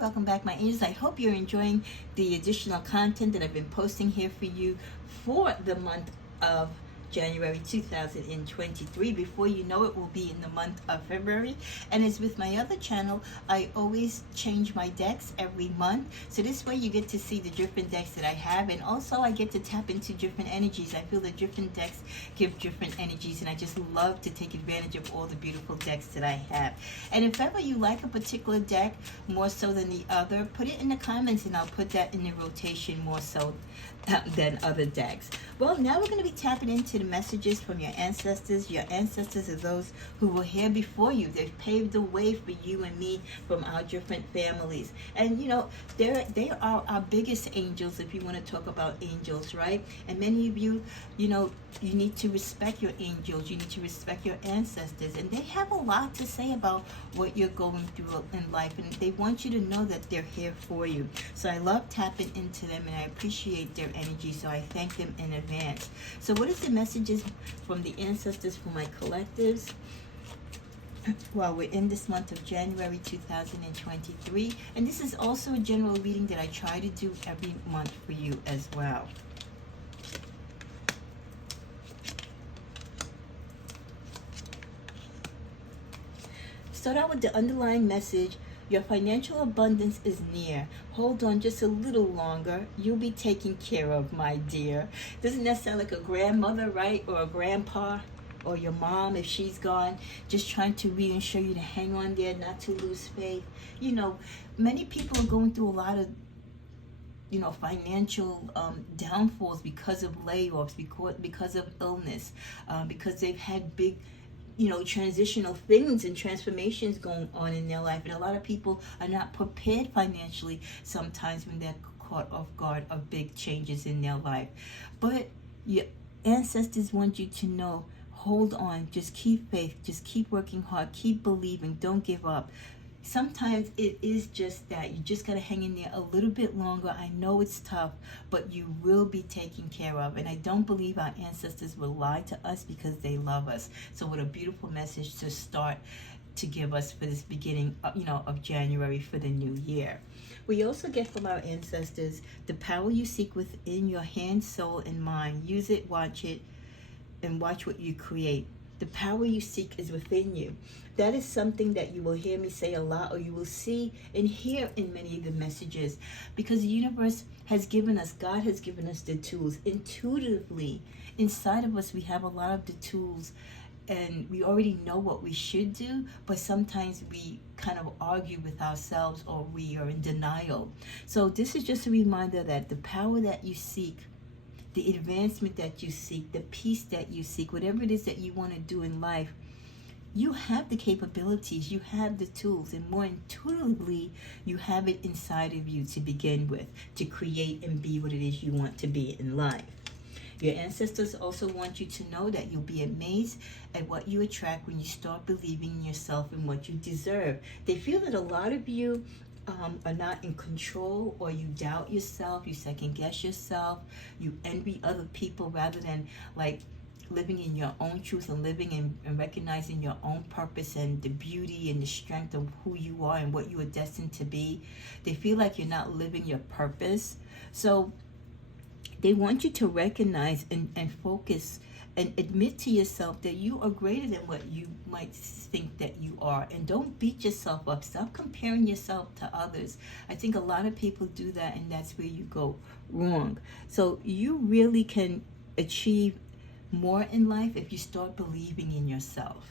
welcome back, my angels. I hope you're enjoying the additional content that I've been posting here for you for the month of January 2023. Before you know it, we'll be in the month of February. And as with my other channel, I always change my decks every month. So this way you get to see the different decks that I have. And also I get to tap into different energies. I feel that different decks give different energies. And I just love to take advantage of all the beautiful decks that I have. And if ever you like a particular deck more so than the other, put it in the comments and I'll put that in the rotation more so than other decks. Well, now we're going to be tapping into the messages from your ancestors. Your ancestors are those who were here before you. They've paved the way for you and me from our different families. And you know, they are our biggest angels, if you want to talk about angels, right? And many of you, you know, you need to respect your angels. You need to respect your ancestors. And they have a lot to say about what you're going through in life. And they want you to know that they're here for you. So I love tapping into them and I appreciate their energy. So I thank them in advance. So what is the messages from the ancestors for my collectives? Well, we're in this month of January 2023. And this is also a general reading that I try to do every month for you as well. Start out with the underlying message. Your financial abundance is near. Hold on just a little longer. You'll be taken care of, my dear. Doesn't that sound like a grandmother, right? Or a grandpa? Or your mom if she's gone, just trying to reassure you to hang on there, not to lose faith. You know, many people are going through a lot of, you know, financial downfalls because of layoffs, because of illness, because they've had big, you know, transitional things and transformations going on in their life. And a lot of people are not prepared financially sometimes when they're caught off guard of big changes in their life. But your ancestors want you to know, hold on, just keep faith, just keep working hard, keep believing, don't give up. Sometimes it is just that. You just got to hang in there a little bit longer. I know it's tough, but you will be taken care of. And I don't believe our ancestors will lie to us because they love us. So what a beautiful message to start to give us for this beginning, of January for the new year. We also get from our ancestors the power you seek within your hand, soul, and mind. Use it, watch it, and watch what you create. The power you seek is within you. That is something that you will hear me say a lot, or you will see and hear in many of the messages, because the universe has given us, God has given us the tools. Intuitively, inside of us, we have a lot of the tools, and we already know what we should do, but sometimes we kind of argue with ourselves, or we are in denial. So this is just a reminder that the power that you seek, the advancement that you seek, the peace that you seek, whatever it is that you want to do in life, you have the capabilities, you have the tools, and more intuitively, you have it inside of you to begin with, to create and be what it is you want to be in life. Your ancestors also want you to know that you'll be amazed at what you attract when you start believing in yourself and what you deserve. They feel that a lot of you are not in control, or you doubt yourself, you second guess yourself, you envy other people rather than like living in your own truth and living and recognizing your own purpose and the beauty and the strength of who you are and what you are destined to be. They feel like you're not living your purpose. So they want you to recognize and focus and admit to yourself that you are greater than what you might think that you are. And don't beat yourself up. Stop comparing yourself to others. I think a lot of people do that, and that's where you go wrong. So you really can achieve more in life if you start believing in yourself.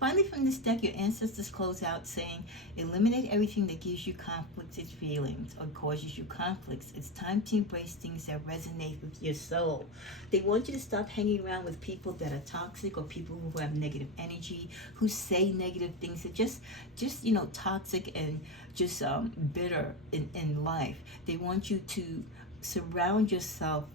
Finally, from this deck, your ancestors close out saying, eliminate everything that gives you conflicted feelings or causes you conflicts. It's time to embrace things that resonate with your soul. They want you to stop hanging around with people that are toxic, or people who have negative energy, who say negative things, that just toxic and just bitter in life. They want you to surround yourself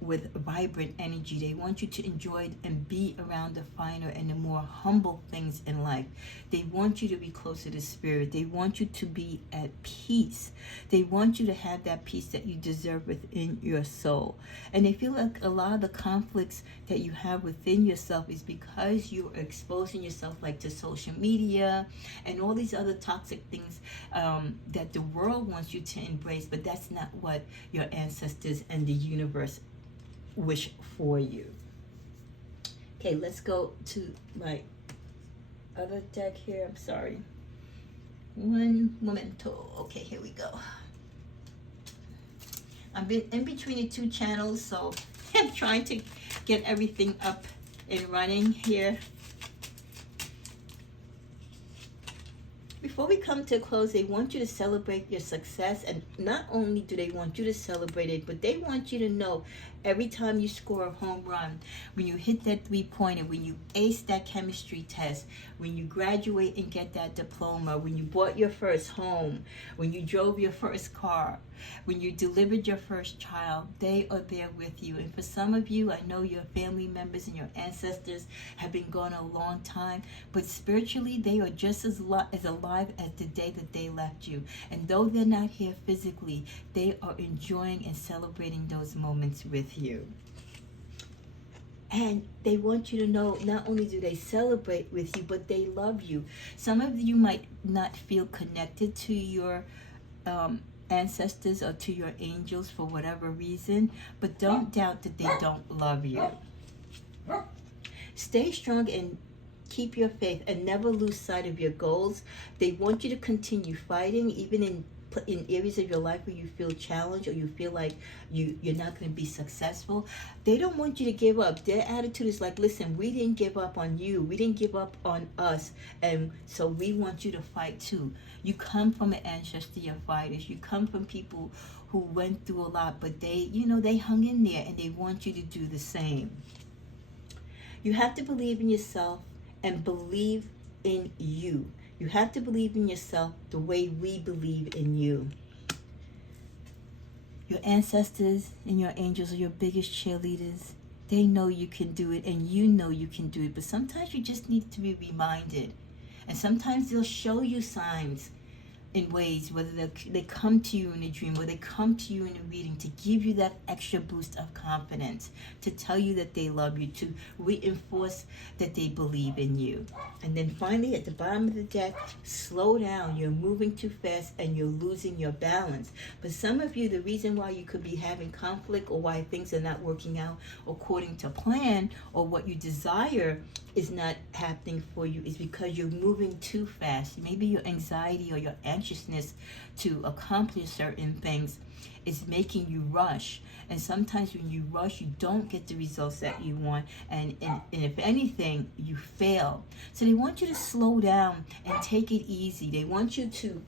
with vibrant energy. They want you to enjoy and be around the finer and the more humble things in life. They want you to be closer to spirit. They want you to be at peace. They want you to have that peace that you deserve within your soul. And they feel like a lot of the conflicts that you have within yourself is because you're exposing yourself like to social media and all these other toxic things that the world wants you to embrace, but that's not what your ancestors and the universe wish for you. Okay, let's go to my other deck here. I'm sorry. One momento. Okay, here we go. I've been in between the two channels, so I'm trying to get everything up and running here. Before we come to a close, they want you to celebrate your success, and not only do they want you to celebrate it, but they want you to know every time you score a home run, when you hit that three-pointer, when you ace that chemistry test, when you graduate and get that diploma, when you bought your first home, when you drove your first car, when you delivered your first child, they are there with you. And for some of you, I know your family members and your ancestors have been gone a long time, but spiritually, they are just as alive as the day that they left you. And though they're not here physically, they are enjoying and celebrating those moments with you. And they want you to know, not only do they celebrate with you, but they love you. Some of you might not feel connected to your ancestors or to your angels for whatever reason, but don't doubt that they don't love you. Stay strong and keep your faith and never lose sight of your goals. They want you to continue fighting, even in areas of your life where you feel challenged or you feel like you're not going to be successful. They don't want you to give up. Their attitude is like, listen, we didn't give up on you. We didn't give up on us. And so we want you to fight too. You come from an ancestry of fighters. You come from people who went through a lot, but they hung in there, and they want you to do the same. You have to believe in yourself and believe in you. You have to believe in yourself the way we believe in you. Your ancestors and your angels are your biggest cheerleaders. They know you can do it, and you know you can do it. But sometimes you just need to be reminded. And sometimes they'll show you signs in ways, whether they come to you in a dream or they come to you in a reading, to give you that extra boost of confidence, to tell you that they love you, to reinforce that they believe in you. And then finally, at the bottom of the deck, slow down. You're moving too fast and you're losing your balance. But some of you, the reason why you could be having conflict or why things are not working out according to plan, or what you desire is not happening for you, is because you're moving too fast. Maybe your anxiety or your anxiousness to accomplish certain things is making you rush. And sometimes when you rush, you don't get the results that you want. And if anything, you fail. So they want you to slow down and take it easy. They want you to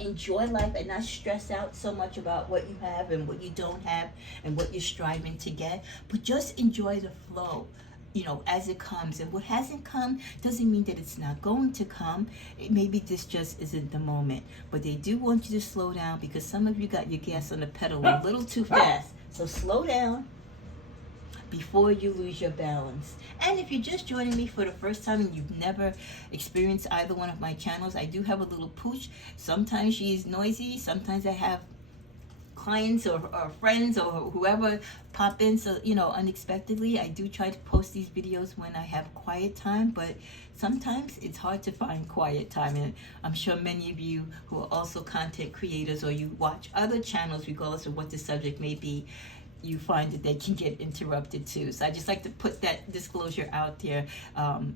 enjoy life and not stress out so much about what you have and what you don't have and what you're striving to get. But just enjoy the flow, as it comes. And what hasn't come doesn't mean that it's not going to come. Maybe this just isn't the moment. But they do want you to slow down, because some of you got your gas on the pedal a little too fast. So slow down before you lose your balance. And if you're just joining me for the first time and you've never experienced either one of my channels, I do have a little pooch. Sometimes she's noisy. Sometimes I have clients or friends or whoever pop in, so unexpectedly. I do try to post these videos when I have quiet time, but sometimes it's hard to find quiet time. And I'm sure many of you who are also content creators, or you watch other channels, regardless of what the subject may be, you find that they can get interrupted too. So I just like to put that disclosure out there,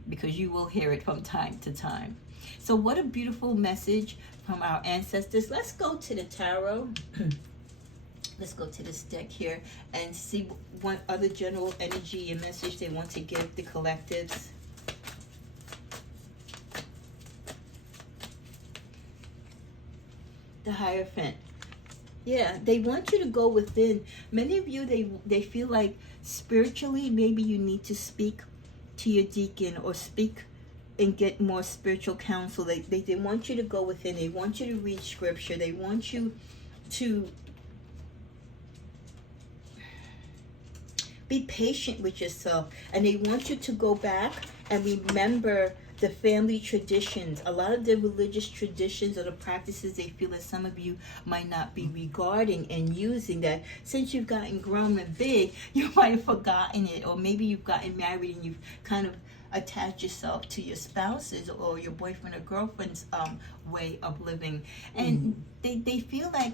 because you will hear it from time to time. So what a beautiful message from our ancestors. Let's go to the tarot. Let's go to this deck here and see what other general energy and message they want to give the collectives. The Hierophant. Yeah, they want you to go within. Many of you, they feel like spiritually, maybe you need to speak to your deacon or speak and get more spiritual counsel. They want you to go within. They want you to read scripture. They want you to Be patient with yourself. And they want you to go back and remember the family traditions. A lot of the religious traditions or the practices they feel that some of you might not be regarding and using, that since you've gotten grown and big, you might have forgotten it. Or maybe you've gotten married and you've kind of attach yourself to your spouse's or your boyfriend or girlfriend's way of living. And they feel like,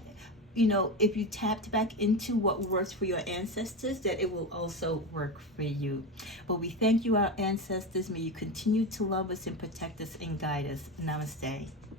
you know, if you tapped back into what works for your ancestors, that it will also work for you. But we thank you, our ancestors. May you continue to love us and protect us and guide us. Namaste.